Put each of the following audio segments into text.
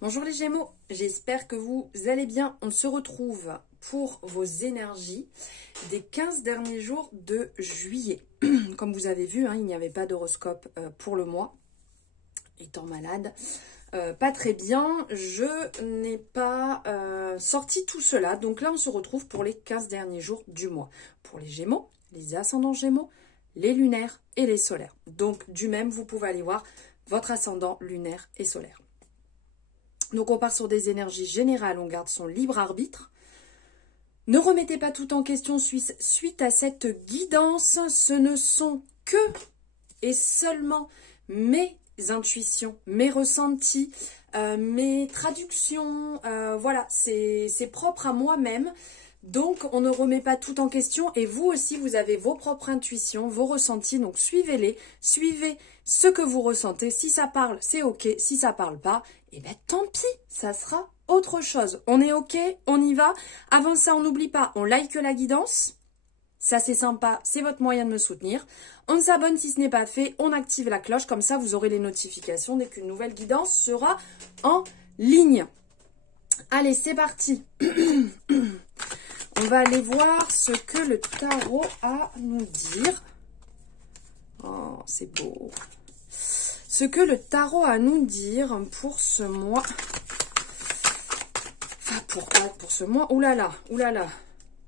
Bonjour les Gémeaux, j'espère que vous allez bien. On se retrouve pour vos énergies des 15 derniers jours de juillet. Comme vous avez vu, il n'y avait pas d'horoscope pour le mois. Étant malade, pas très bien, je n'ai pas sorti tout cela. Donc là, on se retrouve pour les 15 derniers jours du mois. Pour les Gémeaux, les ascendants Gémeaux, les lunaires et les solaires. Donc du même, vous pouvez aller voir votre ascendant lunaire et solaire. Donc on part sur des énergies générales, on garde son libre arbitre. Ne remettez pas tout en question suite à cette guidance. Ce ne sont que et seulement mes intuitions, mes ressentis, mes traductions. Voilà, c'est propre à moi-même. Donc on ne remet pas tout en question. Et vous aussi, vous avez vos propres intuitions, vos ressentis. Donc suivez-les, suivez ce que vous ressentez. Si ça parle, c'est ok. Si ça parle pas, eh bien tant pis, ça sera autre chose. On est ok, on y va. Avant ça, on n'oublie pas, on like la guidance. Ça c'est sympa, c'est votre moyen de me soutenir. On s'abonne si ce n'est pas fait, on active la cloche. Comme ça, vous aurez les notifications dès qu'une nouvelle guidance sera en ligne. Allez, c'est parti. On va aller voir ce que le tarot a à nous dire. Oh, c'est beau. Ce que le tarot a à nous dire pour ce mois. Enfin, pour ce mois. Ouh là là.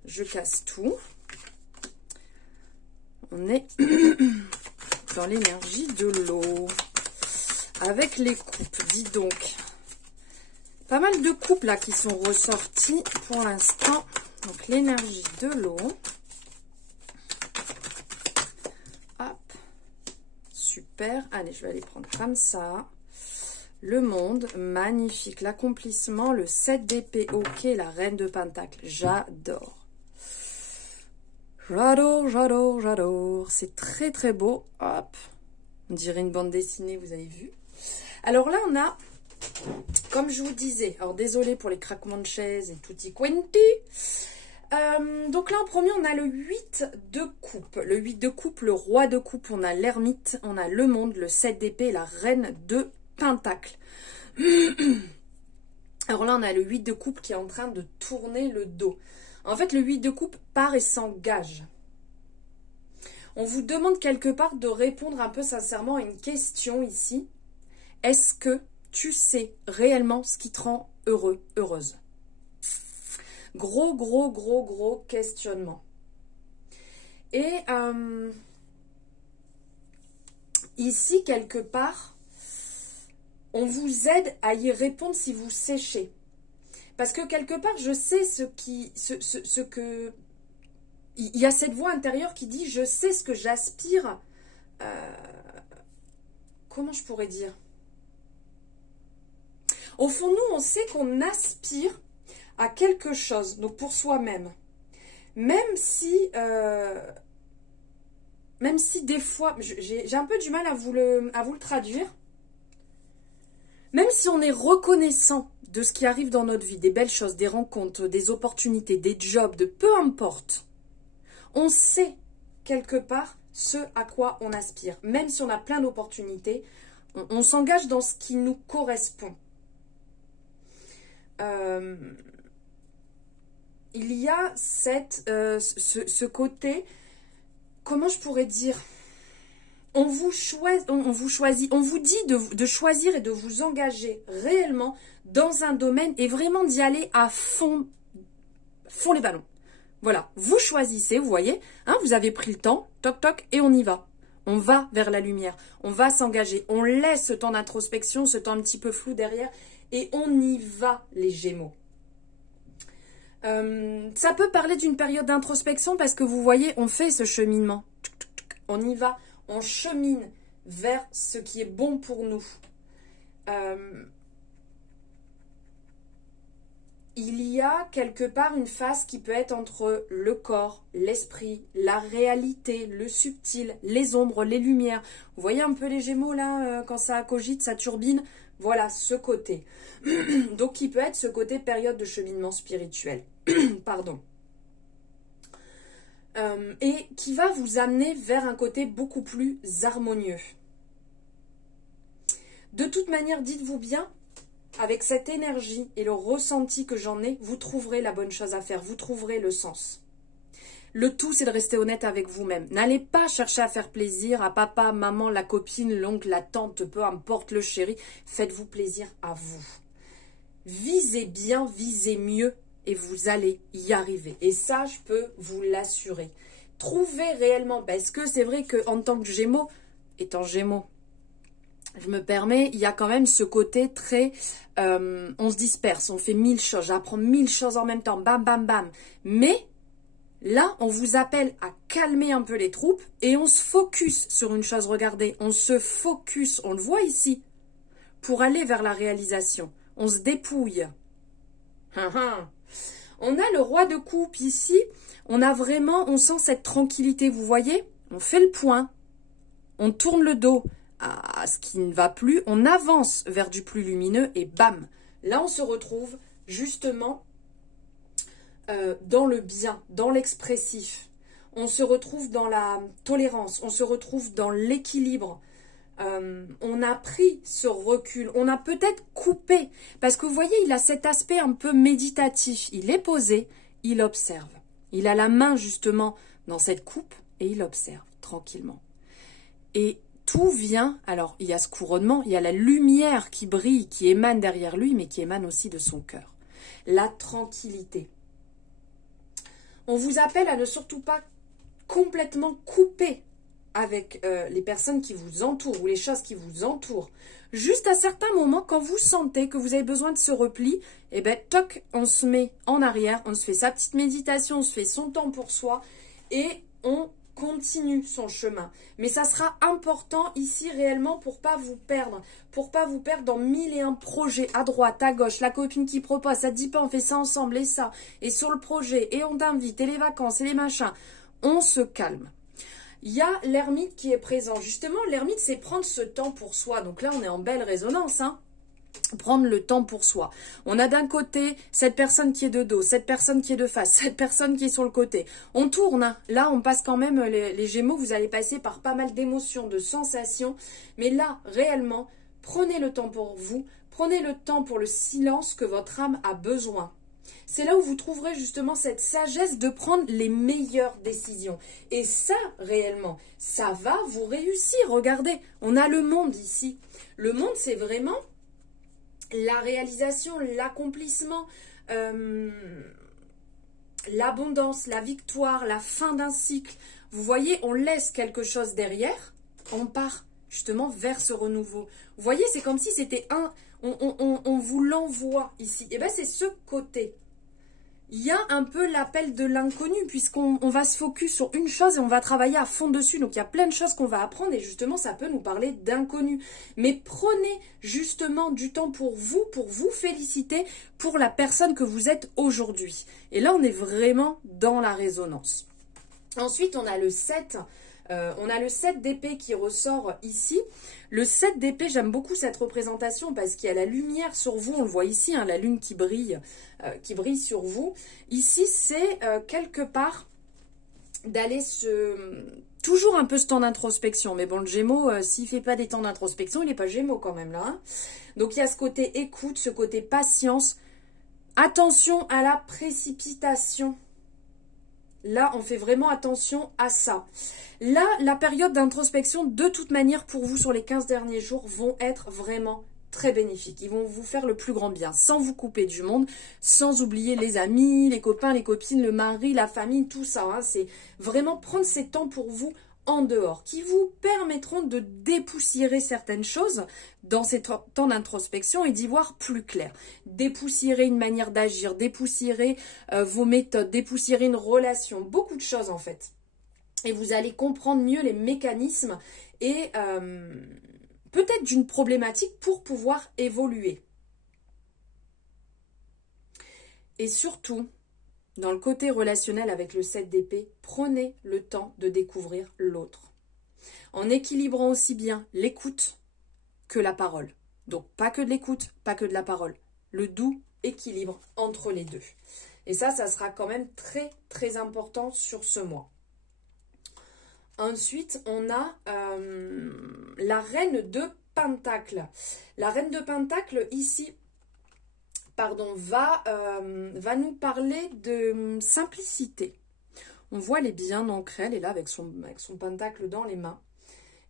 Je casse tout. On est dans l'énergie de l'eau. Avec les coupes, dis donc. Pas mal de coupes là qui sont ressorties pour l'instant. Donc l'énergie de l'eau. Super, allez, je vais aller prendre comme ça. Le monde, magnifique. L'accomplissement, le 7 d'épée, ok, la reine de pentacle. J'adore. J'adore. C'est très très beau. Hop, on dirait une bande dessinée, vous avez vu. Alors là, on a, comme je vous disais, alors désolé pour les craquements de chaises et tutti quanti. Donc là en premier on a le 8 de coupe. Le 8 de coupe, le roi de coupe, on a l'ermite, on a le monde, le 7 d'épée, la reine de pentacle. Alors là on a le 8 de coupe qui est en train de tourner le dos. En fait le 8 de coupe part et s'engage. On vous demande quelque part de répondre un peu sincèrement à une question ici. Est-ce que tu sais réellement ce qui te rend heureux, heureuse ? Gros questionnement. Et ici, quelque part, on vous aide à y répondre si vous séchez. Parce que quelque part, je sais ce que... Il y a cette voix intérieure qui dit, je sais ce que j'aspire. Comment je pourrais dire? Au fond, nous, on sait qu'on aspire à quelque chose, donc pour soi-même. Même si des fois, j'ai un peu du mal à vous le traduire, même si on est reconnaissant de ce qui arrive dans notre vie, des belles choses, des rencontres, des opportunités, des jobs, de peu importe, on sait quelque part ce à quoi on aspire. Même si on a plein d'opportunités, on s'engage dans ce qui nous correspond. Il y a ce côté, comment je pourrais dire, on vous choisit, on vous dit de choisir et de vous engager réellement dans un domaine et vraiment d'y aller à fond les ballons. Voilà, vous choisissez, vous voyez, vous avez pris le temps, toc toc, et on y va. On va vers la lumière, on va s'engager, on laisse ce temps d'introspection, ce temps un petit peu flou derrière, et on y va, les Gémeaux. Ça peut parler d'une période d'introspection parce que vous voyez, on fait ce cheminement. On y va, on chemine vers ce qui est bon pour nous. Il y a quelque part une phase qui peut être entre le corps, l'esprit, la réalité, le subtil, les ombres, les lumières. Vous voyez un peu les Gémeaux là, quand ça cogite, ça turbine. Voilà, ce côté. Donc, qui peut être ce côté période de cheminement spirituel. Pardon. Et qui va vous amener vers un côté beaucoup plus harmonieux. De toute manière, dites-vous bien avec cette énergie et le ressenti que j'en ai, vous trouverez la bonne chose à faire, vous trouverez le sens. Le tout, c'est de rester honnête avec vous-même. N'allez pas chercher à faire plaisir à papa, maman, la copine, l'oncle, la tante, peu importe, le chéri. Faites-vous plaisir à vous. Visez bien, visez mieux et vous allez y arriver. Et ça, je peux vous l'assurer. Trouvez réellement, parce que c'est vrai qu'en tant que Gémeaux, étant Gémeaux, je me permets, il y a quand même ce côté très, on se disperse, on fait 1000 choses, j'apprends 1000 choses en même temps, bam, bam, bam. Mais là, on vous appelle à calmer un peu les troupes et on se focus sur une chose. Regardez, on se focus, on le voit ici, pour aller vers la réalisation. On se dépouille. On a le roi de coupe ici, on sent cette tranquillité, vous voyez? On fait le point, on tourne le dos à ce qui ne va plus, on avance vers du plus lumineux et bam, là on se retrouve justement dans le bien, dans l'expressif. On se retrouve dans la tolérance, on se retrouve dans l'équilibre. On a pris ce recul, on a peut-être coupé, parce que vous voyez, il a cet aspect un peu méditatif. Il est posé, il observe. Il a la main justement dans cette coupe et il observe tranquillement. Et tout vient, alors il y a ce couronnement, il y a la lumière qui brille, qui émane derrière lui, mais qui émane aussi de son cœur. La tranquillité. On vous appelle à ne surtout pas complètement couper avec les personnes qui vous entourent ou les choses qui vous entourent. Juste à certains moments, quand vous sentez que vous avez besoin de ce repli, eh bien, toc, on se met en arrière, on se fait sa petite méditation, on se fait son temps pour soi et on continue son chemin. Mais ça sera important ici réellement pour pas vous perdre dans 1001 projets à droite, à gauche, la copine qui propose, ça te dit pas, on fait ça ensemble et ça, et sur le projet, et on t'invite, et les vacances, et les machins. On se calme. Il y a l'ermite qui est présent. Justement, l'ermite, c'est prendre ce temps pour soi. Donc là, on est en belle résonance, hein. Prendre le temps pour soi. On a d'un côté cette personne qui est de dos, cette personne qui est de face, cette personne qui est sur le côté. On tourne, hein. Là on passe quand même, les Gémeaux, vous allez passer par pas mal d'émotions, de sensations. Mais là, réellement, prenez le temps pour vous, prenez le temps pour le silence que votre âme a besoin. C'est là où vous trouverez justement cette sagesse de prendre les meilleures décisions. Et ça, réellement, ça va vous réussir. Regardez, on a le monde ici. Le monde, c'est vraiment la réalisation, l'accomplissement, l'abondance, la victoire, la fin d'un cycle. Vous voyez, on laisse quelque chose derrière, on part justement vers ce renouveau. Vous voyez, c'est comme si c'était on vous l'envoie ici. Et bien, c'est ce côté. Il y a un peu l'appel de l'inconnu, puisqu'on va se focus sur une chose et on va travailler à fond dessus. Donc, il y a plein de choses qu'on va apprendre et justement, ça peut nous parler d'inconnu. Mais prenez justement du temps pour vous féliciter pour la personne que vous êtes aujourd'hui. Et là, on est vraiment dans la résonance. Ensuite, on a le 7. On a le 7 d'épée qui ressort ici. Le 7 d'épée, j'aime beaucoup cette représentation parce qu'il y a la lumière sur vous. On le voit ici, hein, la lune qui brille sur vous. Ici, c'est quelque part d'aller toujours un peu ce temps d'introspection. Mais bon, le Gémeaux, s'il ne fait pas des temps d'introspection, il n'est pas Gémeaux quand même là. Hein. Donc, il y a ce côté écoute, ce côté patience. Attention à la précipitation. Là, on fait vraiment attention à ça. Là, la période d'introspection, de toute manière, pour vous, sur les 15 derniers jours, vont être vraiment très bénéfiques. Ils vont vous faire le plus grand bien, sans vous couper du monde, sans oublier les amis, les copains, les copines, le mari, la famille, tout ça. Hein. C'est vraiment prendre ces temps pour vous en dehors, qui vous permettront de dépoussiérer certaines choses dans ces temps d'introspection et d'y voir plus clair. Dépoussiérer une manière d'agir, dépoussiérer vos méthodes, dépoussiérer une relation, beaucoup de choses en fait. Et vous allez comprendre mieux les mécanismes et peut-être d'une problématique pour pouvoir évoluer. Et surtout, dans le côté relationnel avec le 7 d'épée, prenez le temps de découvrir l'autre. En équilibrant aussi bien l'écoute que la parole. Donc, pas que de l'écoute, pas que de la parole. Le doux équilibre entre les deux. Et ça sera quand même très, très important sur ce mois. Ensuite, on a la reine de Pentacle. La reine de Pentacle, ici, pardon, va nous parler de simplicité. On voit les bien ancrés, elle est là avec son pentacle dans les mains.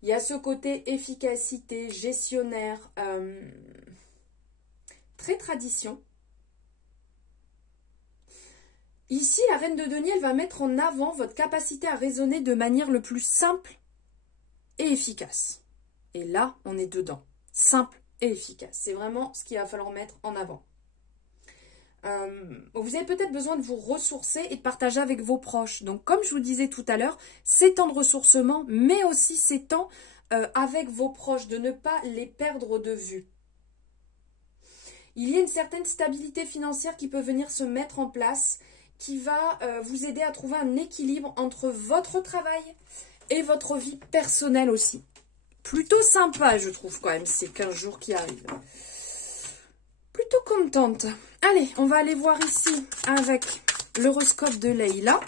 Il y a ce côté efficacité, gestionnaire, très tradition. Ici, la reine de denier, elle va mettre en avant votre capacité à raisonner de manière le plus simple et efficace. Et là, on est dedans. Simple et efficace. C'est vraiment ce qu'il va falloir mettre en avant. Vous avez peut-être besoin de vous ressourcer et de partager avec vos proches. Donc, comme je vous disais tout à l'heure, ces temps de ressourcement, mais aussi ces temps avec vos proches, de ne pas les perdre de vue. Il y a une certaine stabilité financière qui peut venir se mettre en place, qui va vous aider à trouver un équilibre entre votre travail et votre vie personnelle aussi. Plutôt sympa, je trouve, quand même, ces 15 jours qui arrivent. Plutôt contente. Allez, on va aller voir ici avec l'horoscope de Leïla.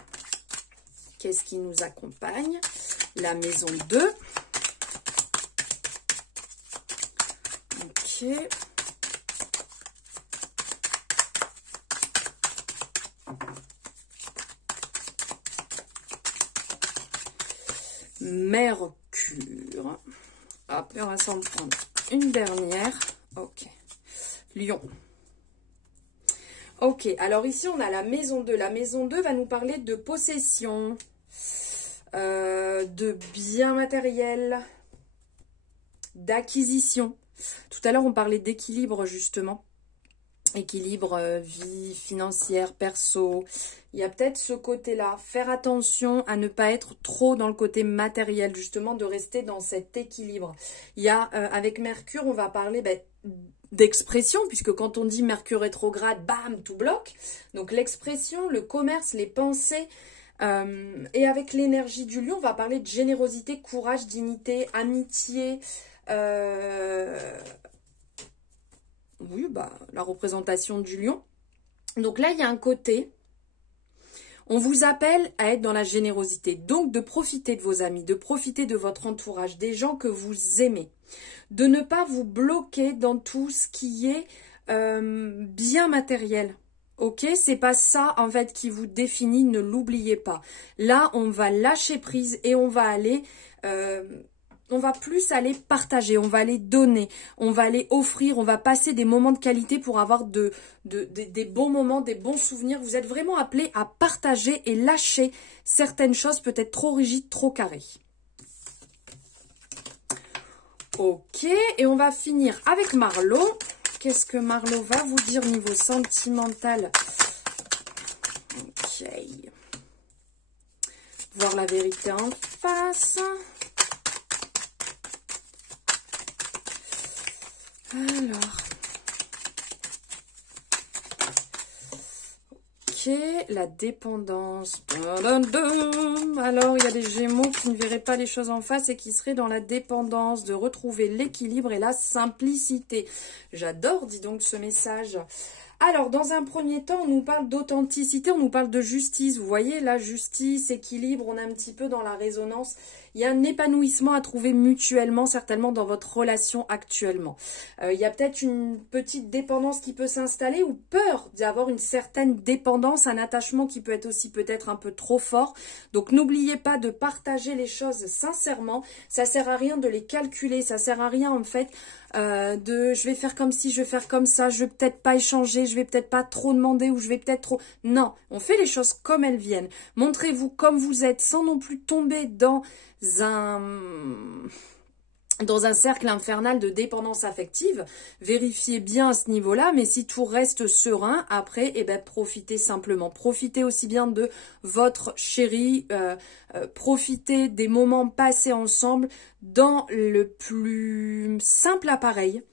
Qu'est-ce qui nous accompagne? La maison 2. Ok. Mercure. Hop, on va s'en prendre une dernière. Ok. Lion. Ok, alors ici on a la maison 2. La maison 2 va nous parler de possession, de biens matériels, d'acquisition. Tout à l'heure on parlait d'équilibre justement. Équilibre, vie financière, perso. Il y a peut-être ce côté-là. Faire attention à ne pas être trop dans le côté matériel, justement, de rester dans cet équilibre. Il y a, avec Mercure, on va parler d'expression, puisque quand on dit Mercure rétrograde, bam, tout bloque. Donc l'expression, le commerce, les pensées. Et avec l'énergie du lion, on va parler de générosité, courage, dignité, amitié, oui, la représentation du lion. Donc là, il y a un côté, on vous appelle à être dans la générosité. Donc, de profiter de vos amis, de profiter de votre entourage, des gens que vous aimez. De ne pas vous bloquer dans tout ce qui est bien matériel. Ok, c'est pas ça, en fait, qui vous définit, ne l'oubliez pas. Là, on va lâcher prise et on va aller... on va plus aller partager, on va aller donner, on va aller offrir, on va passer des moments de qualité pour avoir des bons moments, des bons souvenirs. Vous êtes vraiment appelés à partager et lâcher certaines choses peut-être trop rigides, trop carrées. Ok, et on va finir avec Marlo. Qu'est-ce que Marlo va vous dire niveau sentimental? Ok. Voir la vérité en face. Alors, ok, la dépendance. Alors, il y a des Gémeaux qui ne verraient pas les choses en face et qui seraient dans la dépendance, de retrouver l'équilibre et la simplicité. J'adore, dis donc, ce message. Alors, dans un premier temps, on nous parle d'authenticité, on nous parle de justice. Vous voyez, la justice, équilibre, on est un petit peu dans la résonance. Il y a un épanouissement à trouver mutuellement, certainement, dans votre relation actuellement. Il y a peut-être une petite dépendance qui peut s'installer ou peur d'avoir une certaine dépendance, un attachement qui peut être aussi peut-être un peu trop fort. Donc, n'oubliez pas de partager les choses sincèrement. Ça sert à rien de les calculer, ça sert à rien, en fait, je vais faire comme ci, je vais faire comme ça, je vais peut-être pas échanger, je vais peut-être pas trop demander ou je vais peut-être trop... Non, on fait les choses comme elles viennent. Montrez-vous comme vous êtes sans non plus tomber dans un cercle infernal de dépendance affective. Vérifiez bien à ce niveau-là, mais si tout reste serein, après, profitez simplement. Profitez aussi bien de votre chéri, profitez des moments passés ensemble dans le plus simple appareil,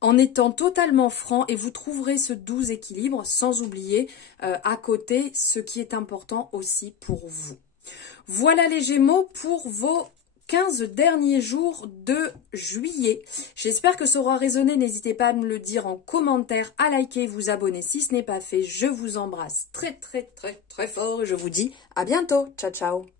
en étant totalement franc, et vous trouverez ce doux équilibre, sans oublier à côté ce qui est important aussi pour vous. Voilà les Gémeaux pour vos 15 derniers jours de juillet. J'espère que ça aura résonné. N'hésitez pas à me le dire en commentaire, à liker, vous abonner si ce n'est pas fait. Je vous embrasse très très très très fort. Je vous dis à bientôt. Ciao ciao.